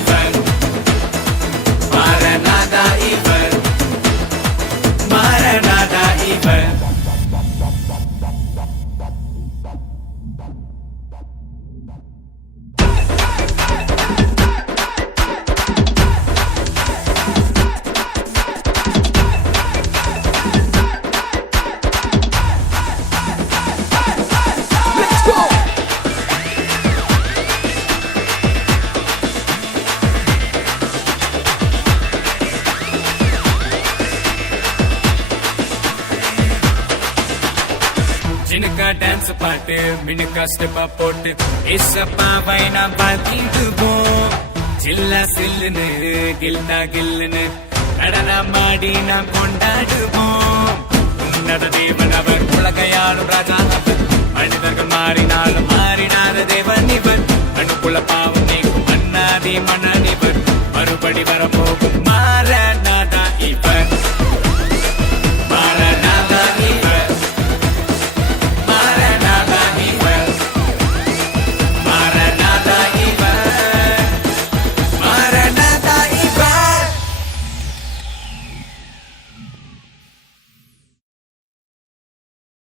இவர் மாரநாதா இவர் மாரநாதா இவர் ஜினுக்கா டான்ஸ் பாட்டு மினுக்கா ஸ்டெப்பா போட்டு இசப்பாவை நாம் பார்த்திடுவோம் ஜில்லா சில்லுன்னு கில்னா கில்லுன்னு நடனமாடி நாம் கொண்டாடுவோம் உன்னத தேவன் அவர் உலகையாளும் ராஜா அவர் மனிதர்கள் மாறினாலும் மாறினாத தேவன் இவர் அணுக்குள்ள பாவம் நீக்கும் மன்னாதி மன்னன் இவர் மறுபடி வர